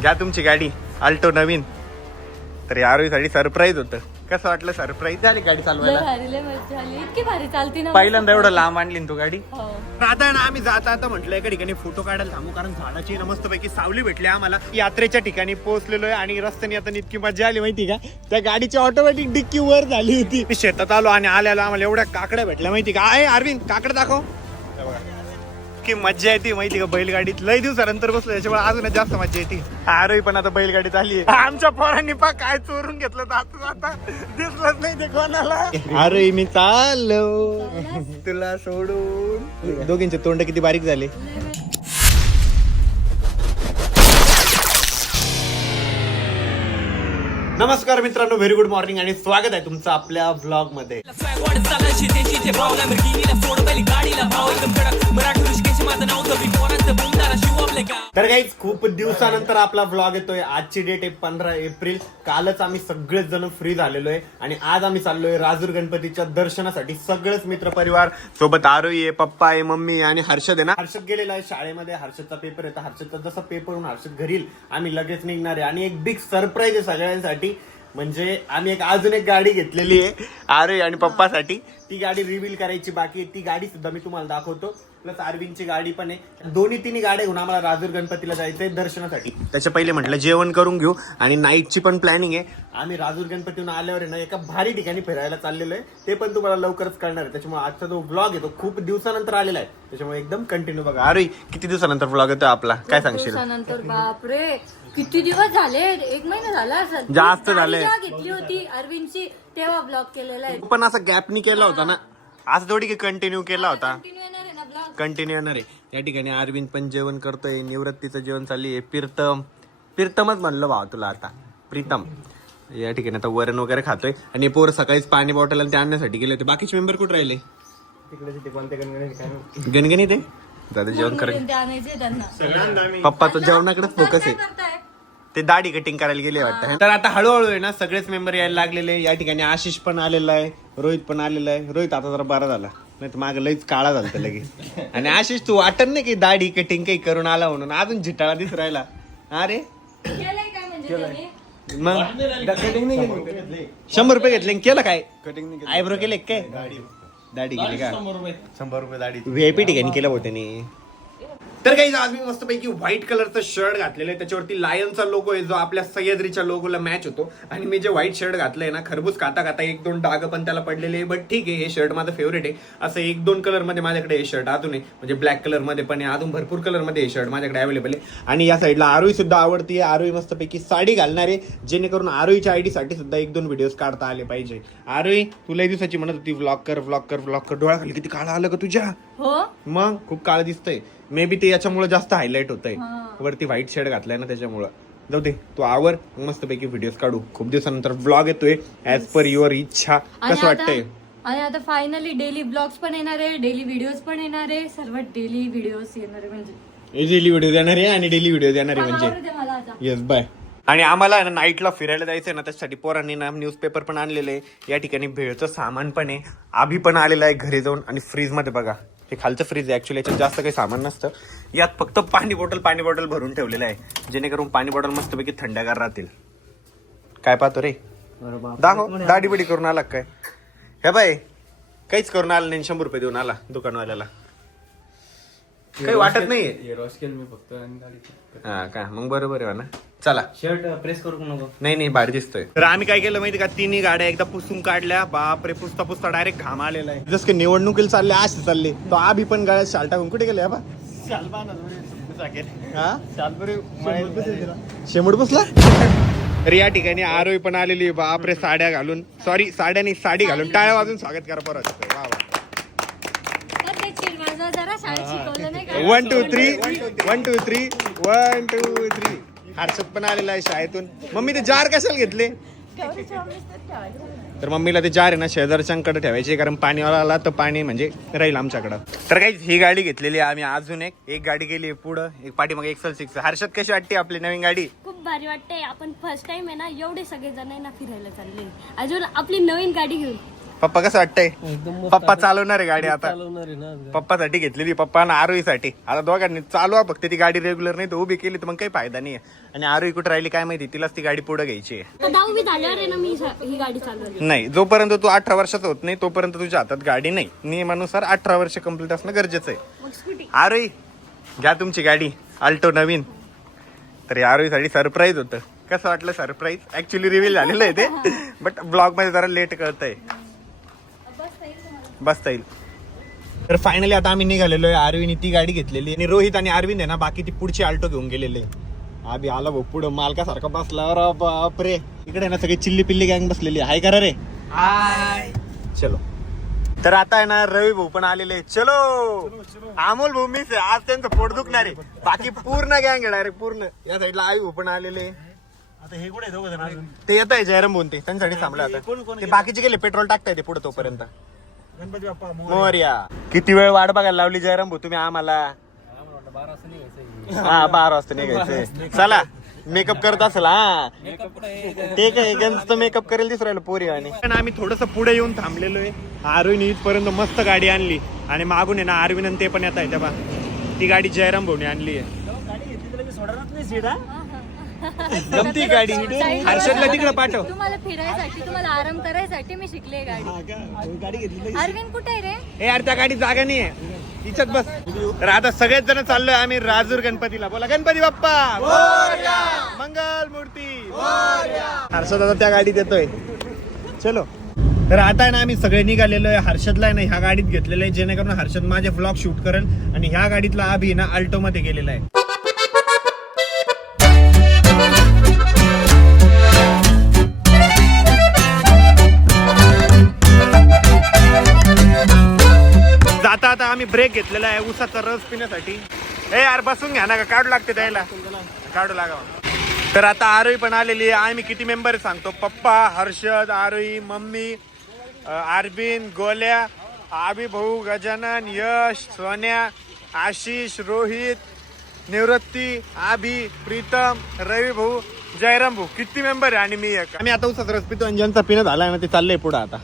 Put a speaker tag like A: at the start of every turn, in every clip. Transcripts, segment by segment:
A: घ्या तुमची गाडी. अल्टो नवीन. तर या आरोहीसाठी सरप्राईज होतं. कसं वाटलं सरप्राईज झाली गाडी चालवायला?
B: इतकी भारी चालती ना
A: पहिल्यांदा एवढं लांब आणली तू गाडी?
B: हो.
A: आता ना आम्ही जाता आता म्हटलं एका ठिकाणी फोटो काढायला थांबू कारण झाडाची ना मस्तपैकी सावली भेटली आम्हाला. यात्रेच्या ठिकाणी पोहोचलेलो आहे आणि रस्त्याने आता इतकी मजा आली माहिती का? त्या गाडीची ऑटोमॅटिक डिक्की वर झाली होती. मी शेतात आलो आणि आल्याला आम्हाला एवढ्या काकड्या भेटल्या माहिती का? आहे अरविंद काकड दाखव. हे बघा. की मज्जा येते माहिती का बैलगाडीत? लय दिवसानंतर बसलो त्याच्यामुळे अजून जास्त मज्जा येते. आरोही पण आता बैलगाडीत आली आमच्या पोरांनी पा काय चोरून घेतलं तर आता आता दिसलंच नाही ते कोणाला. आरोही मी चाललो. तुला सोडून. दोघींचे तोंड किती बारीक झाले. नमस्कार मित्रांनो व्हेरी गुड मॉर्निंग आणि स्वागत आहे तुमचं आपल्या व्लॉगमध्ये. तर काही खूप दिवसानंतर आपला ब्लॉग येतोय. आजची डेट आहे पंधरा एप्रिल. कालच आम्ही सगळेच जण फ्री झालेलो आहे आणि आज आम्ही चाललोय राजूर गणपतीच्या दर्शनासाठी सगळेच मित्र परिवार सोबत आरोही आहे पप्पा आहे मम्मी आणि हर्षद आहे ना. हर्षद गेलेला आहे शाळेमध्ये. हर्षदचा पेपर आहे तर हर्षदचा जसा पेपर होऊन हर्षद घरी आम्ही लगेच निघणार आहे. आणि एक बिग सरप्राईज आहे सगळ्यांसाठी. म्हणजे आम्ही एक अजून एक गाडी घेतलेली आहे आरोही आणि पप्पासाठी. ती गाडी रिव्हील करायची बाकी आहे. ती गाडी सुद्धा मी तुम्हाला दाखवतो. प्लस अरविंदची गाडी पण आहे. दोन्ही तिन्ही गाड्या घेऊन आम्हाला राजूर गणपतीला जायचंय दर्शनासाठी. त्याच्या पहिले म्हटलं जेवण करून घेऊ. आणि नाईटची पण प्लॅनिंग आहे. आम्ही राजूर गणपतीहून आल्यावर आहे ना एका भारी ठिकाणी फिरायला चाललेलो आहे. ते पण तुम्हाला लवकरच कळणार आहे. त्याच्यामुळे आजचा जो ब्लॉग आहे तो खूप दिवसानंतर आलेला आहे. त्याच्यामुळे एकदम कंटिन्यू बघा. अरे किती दिवसानंतर ब्लॉग येतो आपला? काय सांगशील?
B: दिवसानंतर बापरे. किती दिवस झाले? एक महिना झाला असेल.
A: जास्त
B: गाडी
A: झाले.
B: जेव्हा घेतली होती अरविंदची तेव्हा ब्लॉग केलेला आहे.
A: पण असं गॅपनी केला होता ना. आज थोडी की कंटिन्यू केला होता.
B: कंटिन्यू येणार आहे ना ब्लॉग
A: कंटिन्यू येणार आहे. या ठिकाणी अरविंद पण जेवण करतोय निवृत्तीचं जेवण चालली आहे. प्रीतम. प्रीतमच म्हणलं भाव तुला आता. प्रीतम. या ठिकाणी आता वरण वगैरे खातोय. आणि पोर सकाळीच पाणी बॉटल आणि ते आणण्यासाठी गेले होते. बाकीचे मेंबर कुठे राहिले? गणगणी ते दादा जेवण कर.
B: ते आणायचे त्यांना.
A: पप्पा तर जेवणाकडेच फोकस आहे.
B: करताय?
A: ते दाढी कटिंग करायला गेले वाटतं. तर आता हळूहळू आहे ना सगळेच मेंबर यायला लागलेले. या ठिकाणी आशिष पण आलेला आहे रोहित पण आलेला आहे. रोहित आता जरा बरा झाला. नाही तर माग लईच काळा झाला लगेच. आणि आशिष तू वाटत नाही की दाढी कटिंग काही करून आला म्हणून? अजून झिटाळा दिस राहिला. अरे
B: म्हणजे?
A: मग? शंभर रुपये घेतले. आणि केलं काय? कटिंग आयब्रो केले. काय? दाढी. केली का? शंभर रुपये. दाढी. व्हीआयपी ठिकाणी केलं होते तर काही आज मी मस्तपैकी व्हाईट कलरचं शर्ट घातलेलं आहे. त्याच्यावरती लायनचा लोगो आहे जो आपल्या सह्याद्रीच्या लोगोला मॅच होतो. आणि मी जे व्हाईट शर्ट घातलंय ना खरबूज खाता खाता एक दोन डाग पण त्याला पडलेले आहे. बट ठीक आहे हे शर्ट माझं फेवरेट आहे. असं एक दोन कलरमध्ये माझ्याकडे हे शर्ट अजून आहे. म्हणजे ब्लॅक कलरमध्ये पण आहे. अजून भरपूर कलरमध्ये हे शर्ट माझ्याकडे अवेलेबल आहे. आणि या साईडला आरोही सुद्धा आवडती आहे. आरोही मस्तपैकी साडी घालणार आहे जेणेकरून आरोहीच्या आयडी साठी सुद्धा एक दोन व्हिडिओज काढता आले पाहिजे. आरोही तुला दिवसाची म्हणत होती व्लॉग कर व्लॉग कर व्लॉग कर डोळा खाली किती काळा आलं का तुझ्या?
B: हो?
A: मग? खूप काळ दिसतंय. मे बी ते याच्यामुळे जास्त हायलाइट होत
B: हा.
A: वरती व्हाईट शेड घातलाय ना त्याच्यामुळं. जाऊ दे तू आवर मस्तपैकी व्हिडिओज काढू. खूप दिवसानंतर व्लॉग येतोय ऍज पर युअर इच्छा. कसं वाटतंय?
B: आणि आता फायनली डेली ब्लॉग्स पण येणार आहे डेली व्हिडिओज पण येणार आहे. सर्व डेली व्हिडिओज येणार आहे म्हणजे.
A: डेली व्हिडिओ देणार आहे आणि डेली व्हिडिओ देणार आहे म्हणजे. येस बाय आणि आम्हाला ना नाईटला फिरायला जायचंय ना त्यासाठी पोरांनी ना न्यूजपेपर पण आणलेले आहे. या ठिकाणी भेळचं सामान पण आहे. आभी पण आलेलं आहे घरी जाऊन आणि फ्रीजमध्ये बघा. हे खालचं फ्रीज आहे. ऍक्च्युली याच्यात जास्त काही सामान नसतं. यात फक्त पाणी बॉटल पाणी बॉटल भरून ठेवलेलं आहे. जेणेकरून पाणी बॉटल मस्तपैकी थंडगार राहतील. काय पाहतो रे? दाखव. दाढी बिडी करून आला काय? हे बाय काहीच करून आलं नाही. शंभर रुपये देऊन आला दुकानवाल्याला. काही वाटत नाहीये.
C: रॉस्केल मी फक्त आणि गाडी
A: हा का मग बरोबर आहे ना. चला.
C: शर्ट प्रेस करू नको.
A: नाही नाही भारी दिसतोय. तर आम्ही काय केलं माहिती का? तिन्ही गाड्या एकदा पुसून काढल्या. बापरे पुसता पुसता डायरेक्ट घाम आलेला आहे. जसं की निवडणुकीला चालले असे चालले. तो आभी पण गाड्यात शाल टाकून कुठे गेले बा? हा? शेमूड पुसला? तर या ठिकाणी आरोही पण आलेली आहे. बापरे साड्या घालून. सॉरी साड्या नाही साडी घालून. टाळ्या वाजून स्वागत करा परत. वा वा.
B: तर ते चिरवाजा जरा शाळेत शिकवलं नाही
A: one two three one two three one two three Harshad पण आलेला आहे शाळेतून. मम्मी ते जार कशाला घेतले? तर मम्मीला ते जार आहे ना शेजारच्यांकडे ठेवायचे कारण पाणीवाला आला तर पाणी म्हणजे राहील आमच्याकडं. तर काही ही गाडी घेतलेली आहे आम्ही अजून एक. एक गाडी गेली आहे पुढं एक पाठी एक्सल सिक्स हर्षद कशी वाटते आपली नवीन गाडी?
D: खूप भारी वाटते आपण फर्स्ट टाइम आहे ना एवढे सगळे जण आहे ना फिरायला चालले अजून आपली नवीन गाडी घेऊन.
A: पप्पा कसं वाटतंय? पप्पा चालवणार आहे गाडी आता.
D: चालवणार आहे ना आज.
A: पप्पासाठी घेतलेली पप्पा आणि आरोहीसाठी आता दोघांनी चालवा फक्त ती गाडी रेग्युलर नाही तर उभी केली तर मग काही फायदा नाही आणि आरोही कुठे राहिली काय माहिती तिलाच ती गाडी पुढे घ्यायची आहे.
E: आहे ही
A: नाही जोपर्यंत तू अठरा वर्षाचा होत नाही तोपर्यंत तुझ्या हातात गाडी नाही. नियमानुसार अठरा वर्ष कंप्लीट असणं गरजेचं आहे. आरोही घ्या तुमची गाडी आल्टो नवीन. तर या आरोहीसाठी सरप्राईज होतं. कसं वाटलं सरप्राईज ऍक्च्युली रिव्हील झालेलं आहे ते. बट ब्लॉगमध्ये जरा लेट कळतंय. बसता येईल. तर फायनली आता आम्ही निघालेलो आहे आरवीने ती गाडी घेतलेली आणि रोहित आणि अरविंद आहे ना बाकी ती पुढची आल्टो घेऊन गेलेले आम्ही आला भाऊ पुढं मालकासारखा बसला. अरे बापरे. इकडे आहे ना सगळी चिल्ली पिल्ली गँग बसलेली आहे. करा रे. चलो. तर आता आहे ना रवी भाऊ पण आलेले चलो. अमोल भाऊ आहे आज त्यांचं पोट दुखणार आहे. बाकी पूर्ण गँग येणार आहे पूर्ण. या साईडला आई भाऊ पण आलेले
D: आता हे कुठे दोघं जण अजून?
A: ते येत आहे जयराम भाऊ ते. त्यांच्यासाठी थांबलं आता. ते बाकीचे गेले पेट्रोल टाकताय ते पुढे तोपर्यंत.
D: गणपती बाप्पा मोर
A: मोर्या. किती वेळ वाट बघायला लावली जयराम भाऊ तुम्ही आम्हाला?
D: बारा वाजता निघायचं
A: हा बारा वाजता निघायचंय चला मेकअप करत असेल हा. ते काय गंजचं मेकअप करेल दिसू राहिलं पोरी आणि. आम्ही थोडस पुढे येऊन थांबलेलो आहे आरविन इथपर्यंत मस्त गाडी आणली. आणि मागून आहे ना आरविन आणि ते पण येत आहे तेव्हा ती गाडी जयराम भाऊने आणली आहे.
D: हा
A: गमती गाडी हर्षदला तिकडे पाठव.
B: तुम्हाला फिरायसाठी तुम्हाला आराम करायसाठी मी शिकले गाडी.
D: गाडी घेतली
B: अरविंद कुठे आहे रे?
A: ए यार त्या गाडी जागा नाही आहे तिच्यात बस. तर आता सगळेच जण चाललोय आम्ही राजूर गणपतीला. बोला गणपती बाप्पा! मंगल मूर्ती! हर्षद आता त्या गाडीत येतोय. चलो. तर आता आहे ना आम्ही सगळे निघालेलो आहे. हर्षदला आहे ना ह्या गाडीत घेतलेलं आहे जेणेकरून हर्षद माझे व्लॉग शूट करेल आणि ह्या गाडीतला अभि ना अल्टो मध्ये गेलेला आहे. ब्रेक घेतलेला आहे उसाचा रस पिण्यासाठी. हे यार बसून घ्या ना का काढू लागते द्यायला काढू लागावं तर आता आरोही पण आलेली आहे. आम्ही किती मेंबर सांगतो. पप्पा हर्षद आरोही मम्मी आरबीन गोल्या आबी भाऊ गजानन यश सोन्या आशिष रोहित निवृत्ती आभी प्रीतम रवी भाऊ जयराम भाऊ. किती मेंबर आहे आणि मी एक. आम्ही आता उसाचा रस पितो आणि ज्यांचा पिणं झालाय ना ते चाललंय पुढं आता.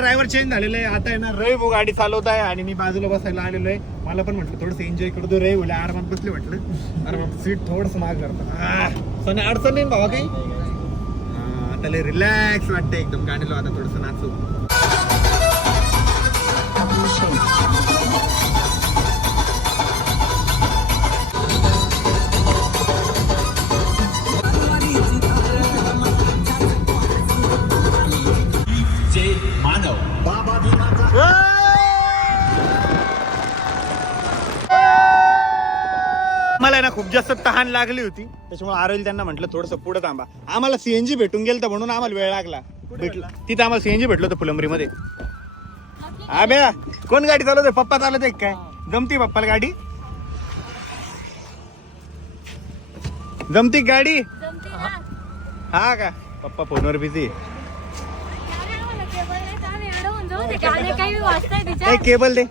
A: ड्रायव्हर चेंज झालेला आहे. आता आहे ना रवी भाऊ गाडी चालवत आहे आणि मी बाजूला बसायला आलेलो आहे. मला पण म्हटलं थोडस एन्जॉय करतो रे बोला आरामात बसले म्हटलं. आरामात सीट थोडस माग करतो सण अडचण नाही भावा काही? आता लय रिलॅक्स वाटतं एकदम. गाडीला आता थोडस नाचू. आहे ना खूप जास्त तहान लागली होती. त्याच्यामुळे आरोग्य त्यांना म्हटलं थोडस पुढे थांबा. आम्हाला सीएनजी भेटून गेलं तर म्हणून आम्हाला वेळ लागला. भेटला. तिथं आम्हाला सीएनजी भेटलं होतं फुलंबरीमध्ये. अबे कोण गाडी चालवते पप्पा चालवते काय? जमती पप्पाला गाडी? जमती गाडी? हा का? पप्पा फोनवर बिझी काय केबल दे.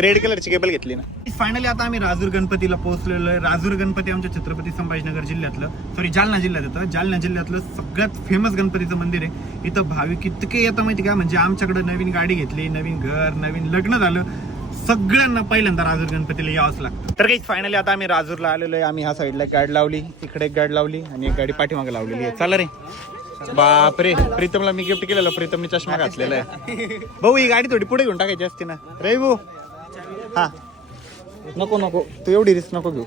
A: रेड कलरची केबल घेतली ना. फायनली आता आम्ही राजूर गणपतीला पोहोचलेलो आहे. राजूर गणपती आमच्या छत्रपती संभाजीनगर जिल्ह्यातलं सॉरी जालना जिल्ह्यात येतं. जालना जिल्ह्यातलं सगळ्यात फेमस गणपतीचं मंदिर आहे. इथं भाविक इतके येतं माहिती का? म्हणजे आमच्याकडे नवीन गाडी घेतली नवीन घर नवीन लग्न झालं. सगळ्यांना पहिल्यांदा राजूर गणपतीला यावंच लागतं. तर काही फायनली आता आम्ही राजूरला आलेलो आहे. आम्ही ह्या साईडला एक गाडी लावली इकडे एक गाडी लावली आणि एक गाडी पाठीमागे लावलेली आहे. चला रे. बापरे. प्रीतमला मी गिफ्ट केलेलं. प्रीतमने चष्मा घातलेला आहे. भाऊ ही गाडी थोडी पुढे घेऊन टाकायची असते ना. रे भाऊ. हा. नको नको. तू एवढी रिस्क नको घेऊ.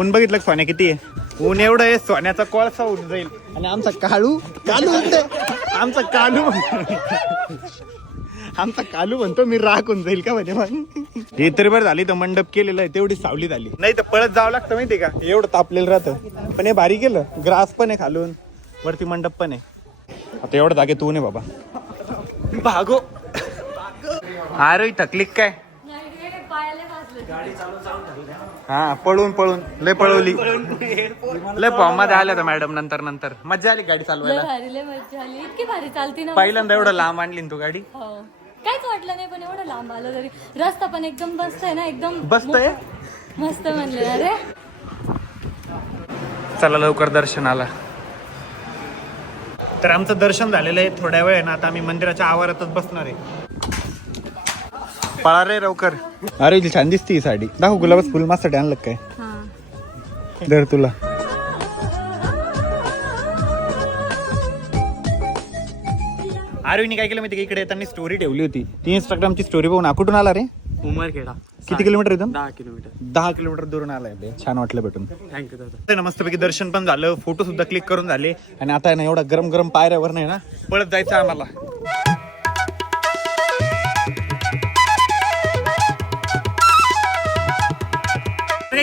A: ऊन बघितलं का सोन्या? किती आहे? ऊन एवढं आहे सोन्याचा कोळसा होऊन जाईल. आणि आमचा काळू कालू इकडे आमचा कालू आमचा कालू म्हणतो मी राखून जाईल का म्हणजे मग? हे तरी बरं झाली तर मंडप केलेलं आहे तेवढी सावली झाली. नाही तर पळत जावं लागतं माहिती का? एवढं तापलेलं राहतं. पण हे भारी केलं. ग्रास पण आहे खालून. वरती मंडप पण आहे. आता एवढं जागे तू नाही बाबा. भागो. अरे थकली काय
B: नाही रे, पायाला वाजलं
A: हा पळून पळून. लय पळवली. लयमध्ये आल्या होत्या मॅडम नंतर नंतर. मजा आली गाडी
B: लय
A: चालवायला
B: भारी लय मजा आली. इतकी भारी चालती ना.
A: पहिल्यांदा एवढं लांब आणली ना तू गाडी?
B: हो. काहीच वाटलं नाही पण एवढं लांब आलं तरी. रस्ता पण एकदम मस्त आहे ना एकदम
A: बसतंय?
B: मस्त म्हणले अरे.
A: चला लवकर दर्शनाला तर आमचं दर्शन झालेलं आहे थोड्या वेळ आहे ना आता आम्ही मंदिराच्या आवारातच बसणार आहे. पळा रे लवकर. अरे इथे छान दिसते ही साडी. दाखव गुलाबच फुल माझ्यासाठी आणलं काय
B: हा.
A: धर तुला. आरवीने काय केलं माहिती का? इकडे येताना स्टोरी ठेवली होती. ती इंस्टाग्रामची स्टोरी बघून हा कुठून आला रे?
C: उमरखेडा.
A: किती किलोमीटर इथून?
C: दहा किलोमीटर.
A: दहा किलोमीटर दूरून आलाय बे. छान वाटलं भेटून.
C: थँक्यू दादा.
A: आहे ना मस्तपैकी दर्शन पण झालं फोटो सुद्धा क्लिक करून झाले. आणि आता आहे ना एवढा गरम गरम पायऱ्यावर नाही ना पळत जायचं आम्हाला.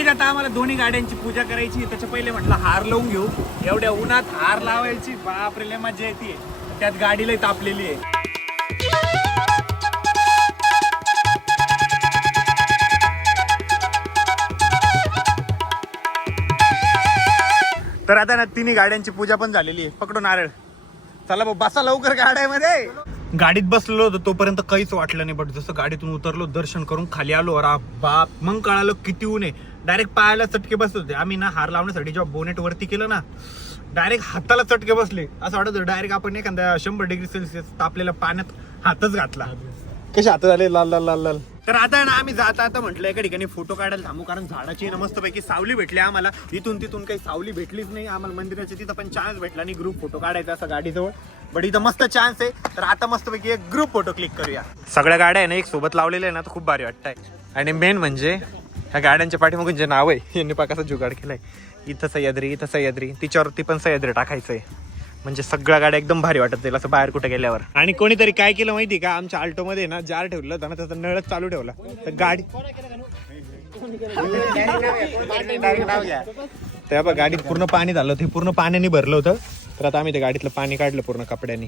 A: आता आम्हाला दोन्ही गाड्यांची पूजा करायची त्याच्या पहिले म्हटलं हार लावून घेऊ. एवढ्या उन्हात हार लावायची. बापरे लय मजा येते त्यात गाडीला तापलेली आहे. तर आता ना तिन्ही गाड्यांची पूजा पण झालेली आहे. पकडो नारळ. चला भाऊ बसा लवकर गाड्यामध्ये. गाडीत बसलेलो होतो तोपर्यंत काहीच वाटलं नाही. बट जसं गाडीतून उतरलो दर्शन करून खाली आलो. अरे बाप मग कळालं किती ऊन आहे. डायरेक्ट पायाला चटके बसत होते. आम्ही ना हार लावण्यासाठी जेव्हा बोनेट वरती केलं ना डायरेक्ट हाताला चटके बसले. असं वाटत होतं डायरेक्ट आपण एखाद्या शंभर डिग्री सेल्सिअस तापलेल्या पाण्यात हातच घातला. कसे हात झाले? लाल लाल लाल लाल. तर आता आहे ना आम्ही जाता आता म्हटलं एका ठिकाणी फोटो काढायला थांबू कारण झाडाची मस्तपैकी सावली भेटली आम्हाला. इथून तिथून काही सावली भेटलीच नाही. आम्हाला मंदिराच्या तिथं पण चान्स भेटला आणि ग्रुप फोटो काढायचा असा गाडीजवळ. बट इथं मस्त चान्स आहे. तर आता मस्तपैकी एक ग्रुप फोटो क्लिक करूया. सगळ्या गाड्या आहे ना एक सोबत लावलेल्या आहे ना तर खूप भारी वाटतंय. आणि मेन म्हणजे ह्या गाड्यांच्या पाठीमागून जे नाव आहे यांनी पा कसा जुगाड केलाय. इथं सह्याद्री इथं सह्याद्री. तिच्यावरती पण सह्याद्री टाकायचंय. म्हणजे सगळ्या गाड्या एकदम भारी वाटत जाईल असं बाहेर कुठे गेल्यावर. आणि कोणीतरी काय केलं माहिती का? आमच्या आल्टो मध्ये ना जार ठेवलं होतं ना त्याचा नळच चालू ठेवला. तर गाडी त्या बघ गाडीत पूर्ण पाणी झालं होतं. हे पूर्ण पाण्याने भरलं होतं. तर आता आम्ही त्या गाडीतलं पाणी काढलं पूर्ण कपड्याने.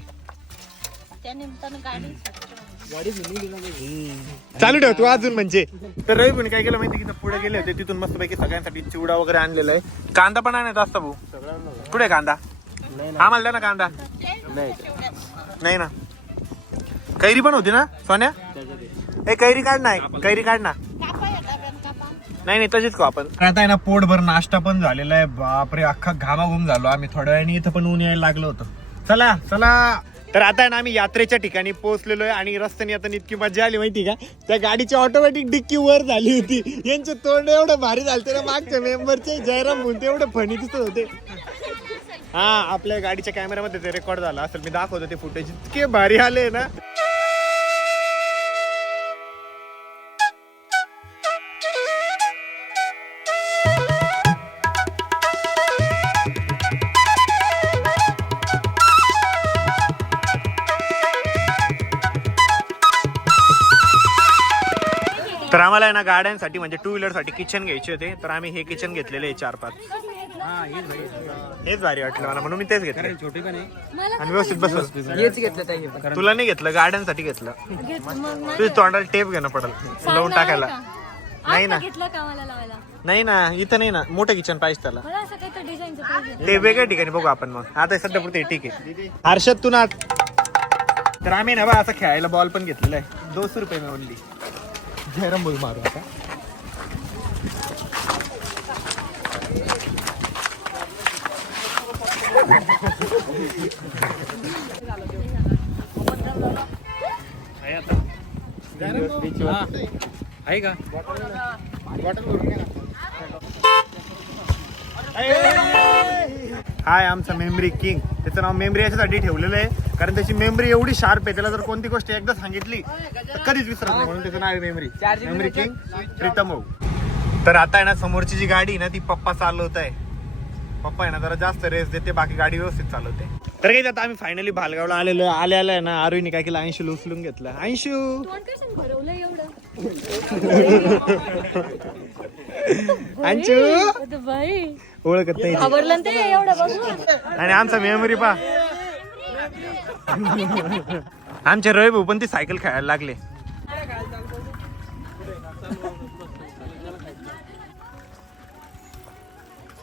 A: चालू ठेव तू अजून म्हणजे. तर रवी पण काय केलं माहिती की पुढे गेले होते तिथून मस्तपैकी सगळ्यांसाठी चिवडा वगैरे आणलेला आहे. कांदा पण आणत असता भाऊ. कुठे कांदा? आम्हाला द्या ना कांदा. नाही ना. कैरी पण होती ना सोन्या? ए कैरी काढ ना कैरी काढ ना. नाही नाही तशीच खाऊ आपण. आता आहे ना पोटभर नाश्ता पण झालेला आहे. बापरे अख्खा घामाघूम झालो. आम्ही थोड्या वेळाने इथं पण ऊन यायला लागलं होतं. चला चला. तर आता ना आम्ही यात्रेच्या ठिकाणी पोहोचलेलो आहे आणि रस्त्याने आता इतकी मजा आली माहिती का? त्या गाडीची ऑटोमॅटिक डिक्की वर झाली होती. यांचे तोंड एवढं भारी झालं ना मागच्या मेंबरचे जयराम म्हणते एवढे फणी दिसत होते. हा आपल्या गाडीच्या कॅमेऱ्यामध्ये ते रेकॉर्ड झालं असेल मी दाखवतो ते फुटेज इतके भारी आले ना. तर आम्हाला आहे ना गाड्यांसाठी म्हणजे टू व्हीलरसाठी किचन घ्यायचे होते. तर आम्ही हे किचन घेतलेले आहे चार पाच. हेच भारी वाटलं मला म्हणून मी तेच घेतलं.
C: छोटी का नाही
B: मला
A: आणि व्यवस्थित बसल
C: हेच घेतलं
A: तुला नाही घेतलं गाड्यांसाठी घेतलं.
B: घेत- मग नाही.
A: तुझ्या तोंडाला टेप घेणं पडेल. लावून टाकायला? नाही ना. नाही ना इथं नाही ना. मोठं किचन पाहिजे त्याला.
B: मला असं काही तर डिझाईनचं पाहिजे.
A: ते वेगळ्या ठिकाणी बघू आपण मग. आता सध्या पुरते ठीक आहे. हर्षद तू ना तर आम्ही ना बा असं खेळायला बॉल पण घेतलेला आहे. दोनशे रुपये मी ओनली जयराम बोल मारू आता.
C: आहे का
A: हाय आमचा मेमरी किंग. त्याचं नाव मेमरी याच्यासाठी ठेवलेलं आहे. कारण त्याची मेमरी एवढी शार्प आहे त्याला जर कोणती गोष्ट एकदा सांगितली तर कधीच विसरत नाही. म्हणून त्याचं नाव आहे मेमरी मेमरी किंग प्रीतम भाऊ. तर आता आहे ना समोरची जी गाडी आहे ना ती पप्पा चालवत आहे पप्पा आहे ना जरा जास्त रेस देते बाकी गाडी व्यवस्थित चालवते. तर काही आता आम्ही फायनली भालगावला आलेलो आहे. आले आलाय ना आरुईने काय केलं? ऐंशी उचलून घेतलं. ऐंशी! अंशू! ओळखत नाही आणि आमचा मेमरी पा आमचे रवी भाऊ पण ती सायकल खेळायला लागले.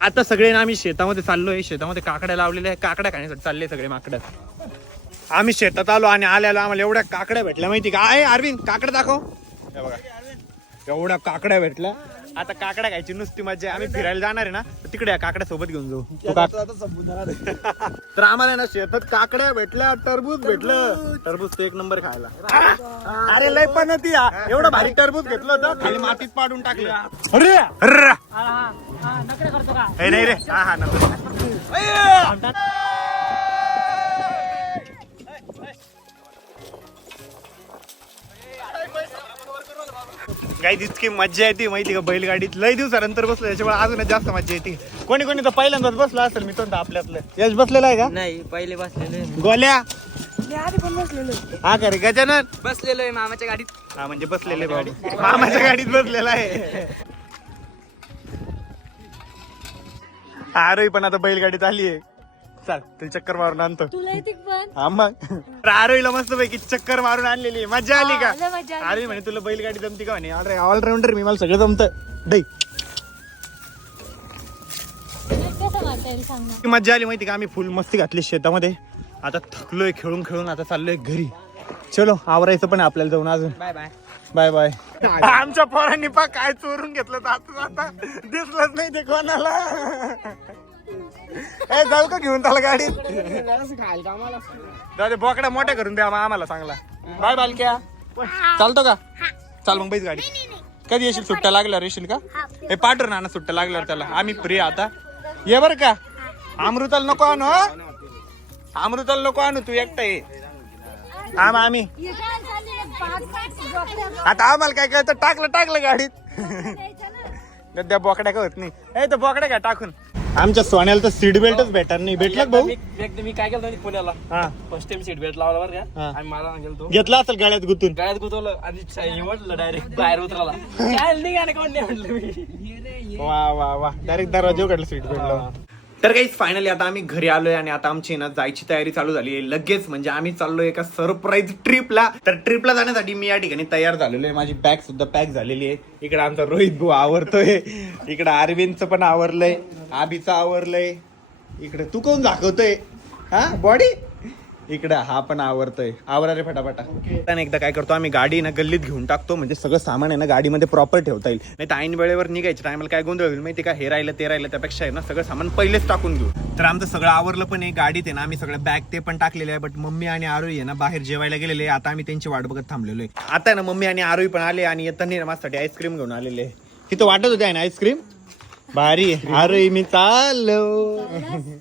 A: आता सगळे ना आम्ही शेतामध्ये चाललोय. शेतामध्ये काकड्या लावलेल्या आहे काकड्या खाण्यासाठी चालले सगळे माकड्यात आम्ही शेतात आलो आणि आल्याला आम्हाला एवढ्या काकड्या भेटल्या. माहिती का? आहे अरविंद काकडं दाखव. हे बघा. एवढ्या काकड्या भेटल्या. आता काकड्या खायची नुसती मजा. आहे. आम्ही फिरायला जाणार आहे ना तर तिकडे काकड्या सोबत घेऊन जाऊ. तू काक- तर आम्हाला ना शेतात काकड्या भेटल्या टरबूज भेटलं. टरबूज ते एक नंबर खायला. अरे लय पण ती. एवढं भारी टरबूज घेतलं होतं खाली मातीत पाडून टाकलं. अरे! अरे! ए, नाही रे. हा हा नंतर काही इतकी मज्जा येते माहिती का? बैलगाडीत. लय दिवसानंतर बसलो त्याच्यामुळे अजूनच जास्त मज्जा येते. कोणी कोणी तर पहिल्यांदाच बसला असेल मी तो आपल्यातलं. यश बसलेला आहे का?
C: नाही पहिले बसलेलो
A: गोल्या?
C: आधी पण बसलेलो
A: हा का रे गजानन?
C: बसलेलो आहे मामाच्या गाडीत.
A: हा म्हणजे बसलेले बाबा मामाच्या गाडीत. बसलेला आहे. आरोही पण आता बैलगाडीत आली आहे चल तुला चक्कर मारून आणतो.
B: तुला येते पण?
A: हा मग. तर आरोहीला मस्त पैकी चक्कर मारून आणलेली. मजा आली
B: हा, लय
A: का
B: मजा आली.
A: आरोही म्हणे तुला बैलगाडी जमती का म्हणे? अरे ऑलराऊंडर मी मला सगळं जमतं. डै
B: कसं वाटेल सांग ना
A: किती मजा आली माहिती का? आम्ही फुल मस्ती घातली शेतामध्ये. आता थकलोय खेळून खेळून आता चाललोय घरी. चलो आवरायचं पण आहे आपल्याला जाऊन अजून.
C: बाय बाय
A: बाय बाय आमच्या पोरांनी पा काय चोरून घेतलं तर आता आता दिसलंच नाही ते कोणाला. ए जाऊ का घेऊन त्याला गाडीत? दादा बोकडा मोठ्या करून द्या आम्हा- आम्हाला चांगला. बाय बालक्या. चालतो का? चाल मग बैस गाडी कधी येशील सुट्ट्या लागल्यावर येशील का? हे पाठव ना सुट्ट्या लागल्यावर त्याला. आम्ही फ्री आता. ये बर का. अमृताला नको आणू हं? अमृताला नको आणू तू एकटा ये. आम आम्ही. आता आम्हाला काय कळतं? टाकलं टाकलं गाडीत. त्या बोकड्या का होत नाही? ए तर बोकड्या का टाकून. आमच्या सोन्याला तर सीट बेल्टच भेटणार नाही. भेटलं का भाऊ?
C: एकदा मी काय केलं पुण्याला?
A: हा.
C: फर्स्ट टाइम सीट बेल्ट लावला बरं का?
A: हा.
C: आणि मला गेलो
A: घेतला असेल गाड्यात गुतून.
C: गाड्यात गुतवलं आणि म्हटलं डायरेक्ट बाहेर उतरला काय कोण नाही म्हटलं मी.
A: वा वा वा. डायरेक्ट दरवाजे उघडलं सीट भेटलं तर काही फायनली आता आम्ही घरी आलोय आणि आता आमची ना जायची तयारी चालू झाली आहे. लगेच म्हणजे आम्ही चाललोय एका सरप्राईज ट्रिपला तर ट्रिपला जाण्यासाठी मी या ठिकाणी तयार झालेलो आहे. माझी बॅग सुद्धा पॅक झालेली आहे. इकडे आमचा रोहित भाऊ आवरतोय. इकडे अरविंदचं पण आवरलंय. आबीचं आवरलंय. इकडे तू कोण दाखवतोय? हा बॉडी इकडे हा पण आवरतोय. आवरा रे फटाफटा. आणि एकदा काय करतो आम्ही गाडी ना गल्लीत घेऊन टाकतो म्हणजे सगळं सामान आहे ना गाडीमध्ये प्रॉपर ठेवता येईल. नाही तर ऐन वेळेवर निघायचं टायमाला काय गोंधळ होईल माहिती का? हे राहिलं ते राहिलं त्यापेक्षा आहे ना सगळं सामान पहिलेच टाकून घेऊ. तर आमचं सगळं आवरलं पण आहे गाडीत आहे ना आम्ही सगळं बॅग ते पण टाकलेले आहे बट मम्मी आणि आरोही आहे ना बाहेर जेवायला गेलेले आता आम्ही त्यांची वाट बघत थांबलेलो आहे. आता ना मम्मी आणि आरोही पण आले आणि येताना ना माझ्यासाठी आईस्क्रीम घेऊन आलेले तिथं वाटत होते आहे ना आईस्क्रीम भारी आहे. आरोही मी चाललो.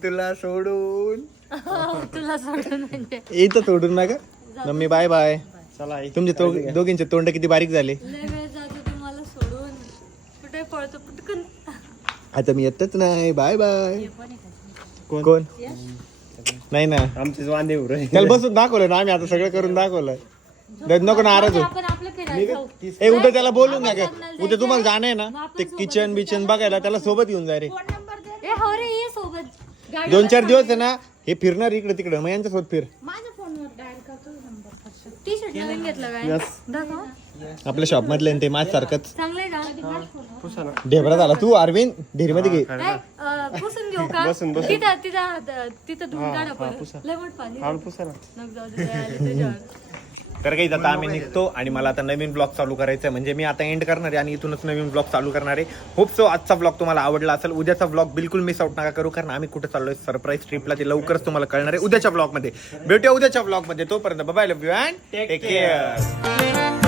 A: तुला सोडून.
B: तुला सोडून म्हणजे
A: इथं सोडून ना का मम्मी बाय बाय चला तुमचे तो- दोघींचे तोंड किती बारीक झाले.
B: लय वेळ जातो तुम्हाला सोडून. कुठे पळतो? पटकन
A: आता मी येतच नाही. बाय बाय
B: का?
A: कोण? नाही ना.
C: आमचेच वांदे उरे
A: त्याला बसून दाखवलं ना आम्ही आता सगळं करून दाखवलं दे- नको नाराज हो
B: आपण आपलं फिरायला जाऊ.
A: ए उद्या त्याला बोलून ना काय उद्या तुम्हाला जाणं आहे ना ते किचन बिचन बघायला त्याला सोबत घेऊन जा रे.
B: ए हो रे ये सोबत. गाडी
A: दोन चार दिवस आहे ना हे फिरणार इकडे तिकडे. मग यांच्या सोबत फिर.
B: माझ्या फोनवर डायल करतो नंबर टी शर्ट नवीन घेतलं काय? दाखव.
A: आपल्या शॉप मधले ते माझ सारखंच.
B: चांगलंय का
A: ढेबरा झाला तू अरविंद? ढेरीमध्ये घे.
B: काय, अं, पुसून घेऊ का? तिथं तिथं तिथं धुवून काढा परत लय मोठ पाणी. नको जाऊ दे, लय आले तुझ्यावर.
A: तर काही आता आम्ही निघतो आणि मला आता नवीन ब्लॉग चालू करायचा आहे म्हणजे मी आता एंड करणार आहे आणि इथूनच नवीन ब्लॉग चालू करणार आहे. होप सो आजचा ब्लॉग तुम्हाला आवडला असेल. उद्याचा ब्लॉग बिलकुल मिस आउट नका करू कारण आम्ही कुठे चाललोय सरप्राईज ट्रिपला ते लवकरच तुम्हाला कळणार आहे. उद्याच्या ब्लॉगमध्ये. भेटूया उद्याच्या ब्लॉगमध्ये. तोपर्यंत bye love you and take care